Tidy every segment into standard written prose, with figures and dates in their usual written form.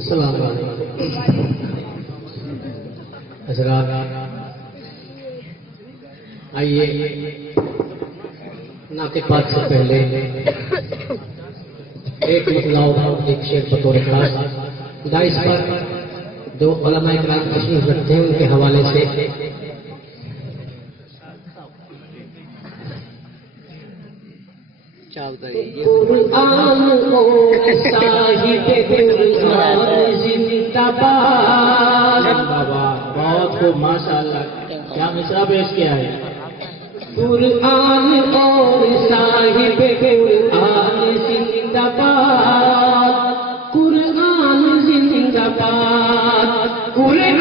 السلام علیکم حضرات، آئیے نعت پاک سے پہلے ایک مطلع ایک شعر بطور خاص دائس پر دو علماء کرام تشریف رکھتے ہیں، ان کے حوالے سے قرآن اور صاحب قرآن زندہ باد۔ بہت خوب، ماشاء اللہ، کیا مصرع پیش کیا ہے۔ قرآن اور صاحب قرآن زندہ باد، قرآن زندہ باد، قرآن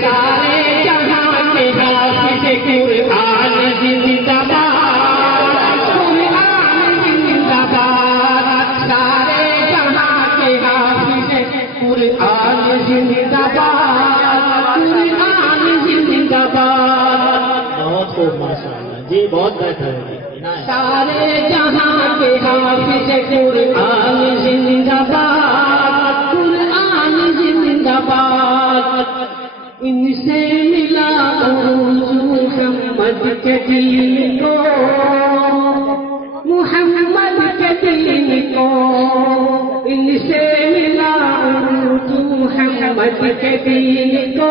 سارے جہاں کے حافظ قرآن زندہ باد، قرآن زندہ باد، سارے جہاں کے حافظ قرآن زندہ باد، قرآن زندہ باد۔ بہت خوب، ماشاء اللہ جی، بہت بہتر ہے۔ سارے جہاں کے حافظ قرآن زندہ باد، قرآن زندہ باد۔ ان سے ملا عروج محمد کے دین کو، محمد کے دین کو، ان سے ملا عروج محمد کے دین کو،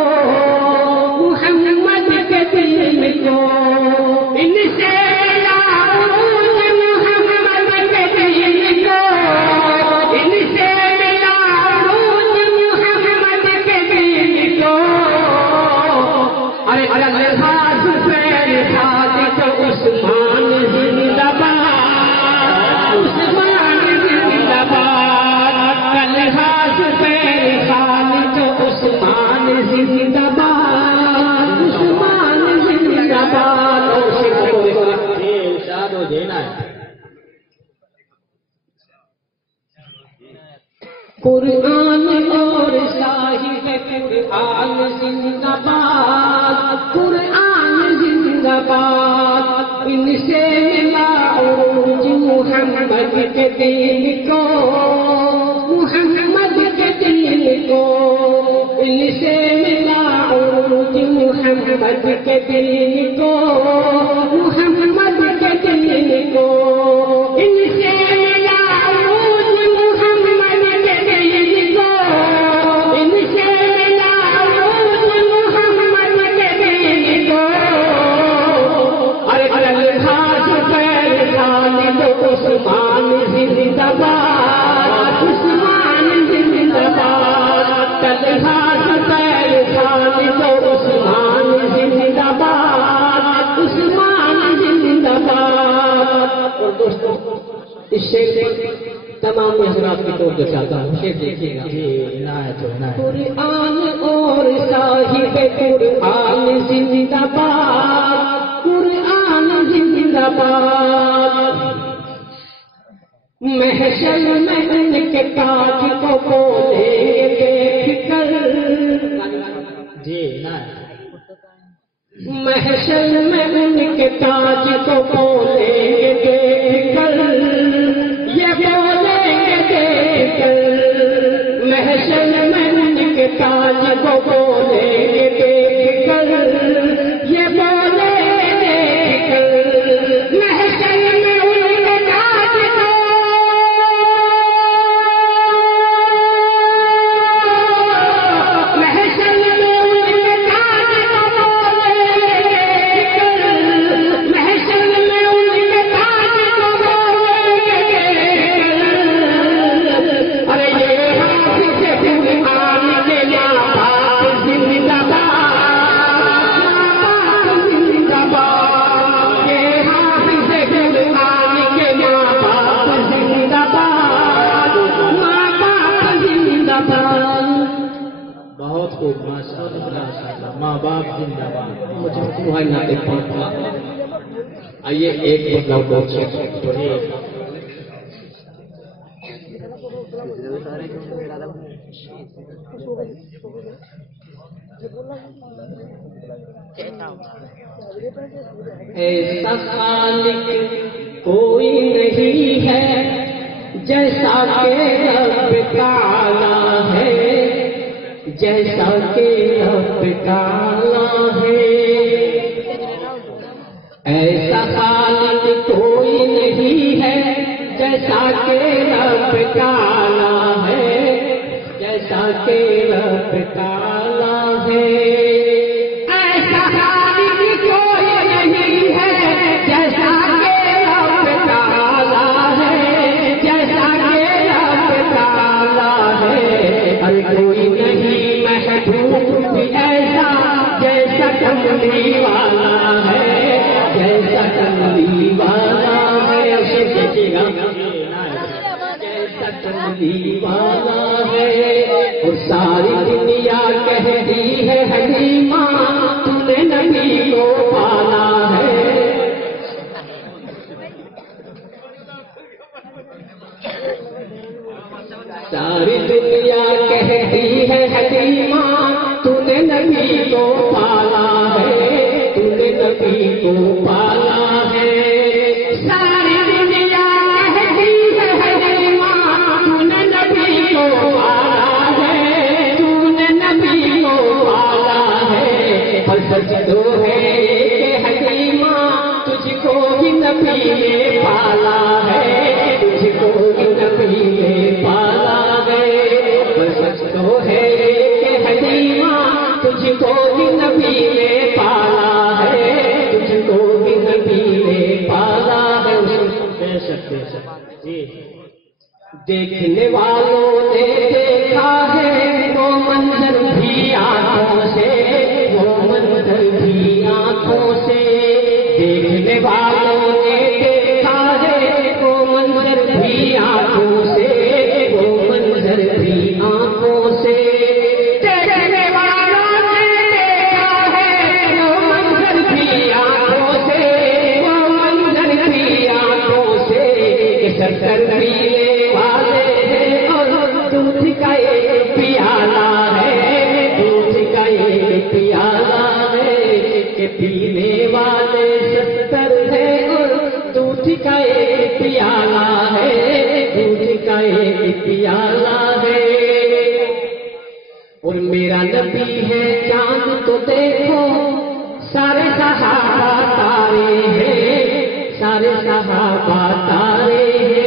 محمد کے دین کو، ان سے ملا عروج محمد کے دین کو، ان سے ملا عروج محمد کے دین کو۔ الحاظ پیر صادق عثمان زندہ باد، عثمان زندہ باد، الحاظ پیر صادق عثمان زندہ باد، عثمان زندہ باد۔ ارشاد ہو دینا ہے۔ قرآن اور صاحب قرآن زندہ باد، قرآن زندہ باد، ان سے ملا عروج محمد کے دین کو، محمد کے دین کو، ان سے ملا عروج محمد کے دین کو، محمد کے دین کو، ان سے ملا عروج محمد کے دین کو، ان سے ملا عروج محمد کے دین کو۔ الحاظ پیر خالد عثمان زندہ باد، عثمان زندہ باد، الحاظ پیر خالد عثمان زندہ باد، عثمان زندہ باد۔ اور دوستو، اس شعر سے تمام حضرات کی توجہ چاہتا ہوں، شعر دیکھیے گا۔ قرآن اور صاحب قرآن زندہ باد، قرآن زندہ باد، محشر میں ان کے تاج کو بولیں گے دیکھ کر، محشر میں ان کے تاج کو بولیں گے دیکھ کر، یہ بولیں گے دیکھ کر، محشر میں ان کے تاج کو بولیں گے دیکھ کر، یہ بولیں گے دیکھ کر، محشر میں ان کے تاج کو، محشر میں ان کے تاج کو بولیں گے دیکھ کر، محشر میں ان ماں باپ زندہ باد. مجھے تمہاری ناطے پڑھتا. آئیے ایک بدلاؤ بہت سے ایسا خالق کوئی نہیں ہے جیسا کہ رب تعالیٰ ہے، جیسا کہ رب تعالیٰ ہے. ایسا خالق کوئی نہیں ہے جیسا کہ رب تعالیٰ ہے، جیسا کہ رب تعالیٰ ہے. ایسا خالق کوئی نہیں ہے جیسا کہ رب تعالیٰ ہے، جیسا کہ رب تعالیٰ ہے. ہر کوئی نہیں محبوب بھی ایسا جیسا کملی والا ہے، جیسا کملی والا ہے. اسے دیکھیے گا جیسا کملی والا ہے. اور ساری دنیا کہتی ہے حلیمہ تم نے نبی کو پالا ہے. ساری دنیا کہتی ہے حلیمہ تم نے نبی کو پالا ہے، تم نے نبی کو پالا ہے. ساری دنیا کہتی ہے حلیمہ تم نے نبی کو پالا ہے، تم نے نبی کو پالا ہے. پر سچ تو ہے کہ حلیمہ تجھ کو بھی نبی نے پالا ہے، تجھ کو بھی نبی نے پالا ہے. پر سچ تو ہے کہ حلیمہ تجھ کو بھی نبی نے پالا ہے، تجھ کو بھی نبی نے پالا ہے. دیکھنے والوں نے دیکھا ہے وہ منظر بھی آنکھوں سے، وہ منظر بھی آنکھوں سے. دیکھنے والوں نے دیکھا ہے وہ منظر بھی آنکھوں سے، وہ منظر بھی آنکھوں سے. دیکھنے والوں نے دیکھا ہے وہ منظر بھی آنکھوں سے، وہ منظر بھی آنکھوں سے. سر پیلے والے ہیں اور دودھ کا ایک پیالہ ہے، دودھ کا ایک پیالہ ہے. کہ پینے والے 70 ہے اور دودھ کا ایک پیالہ ہے، دودھ کا ایک پیالہ ہے. اور میرا نبی ہے چاند تو دیکھو سارے صحابہ تارے ہیں، سارے صحابہ تارے ہیں.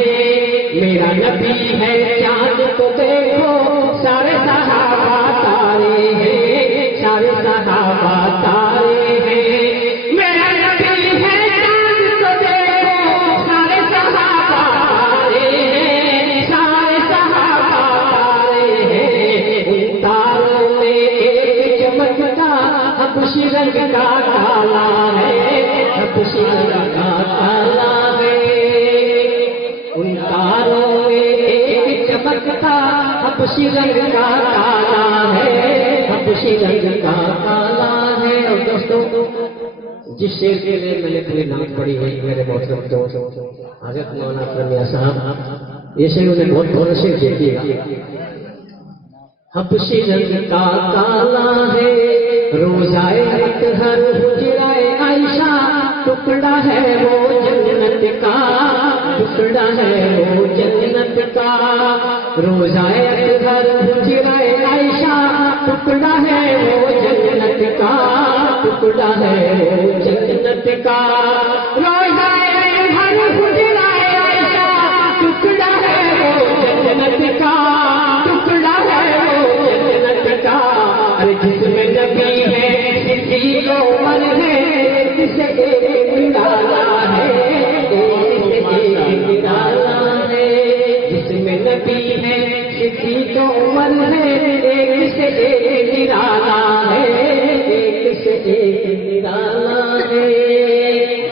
میرا نبی ہے چاند تو دیکھو سارے صحابہ تارے ہیں، سارے صحابہ تارے ہیں. میرا نبی ہے چاند تو دیکھو سارے صحابہ تارے ہیں، سارے صحابہ تارے ہیں. ان تاروں میں ایک چمکتا حبشی رنگ کا کالا ہے، حبشی رنگ کا کالا ہے. ان تاروں میں ایک چمکتا حبشی رنگ کا کالا ہے، حبشی رنگ کا کالا ہے. اور دوستوں جس شعر کے لیے میں نے پوری نعت پڑھی ہوئی میرے بہت سے دوست حضرت مولانا فرمیہ صاحب، یہ شعر انہیں بہت غور سے دیکھیے گا. حبشی رنگ کا کالا ہے روزائے ہر حجرائے عائشہ، ٹکڑا ہے وہ جنت کا، ٹکڑا ہے وہ جنت کا. روزائے ہر حجرائے عائشہ، ٹکڑا ہے وہ جنت کا، ٹکڑا ہے وہ جنت کا. روزائے ہر حجرائے عائشہ، ٹکڑا ہے وہ جنت کا، ٹکڑا ہے وہ جنت کا. ارے جس میں نبی ہے صدیق عمر ہے، اسے ایک نرالا ہے، اسے ایک نرالا ہے. جس میں نبی ہے صدیق عمر ہے، ایک سے ایک نرالا ہے، ایک سے ایک نرالا ہے.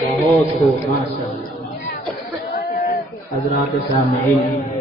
بہت خوب ماشاءاللہ. حضرات سامعین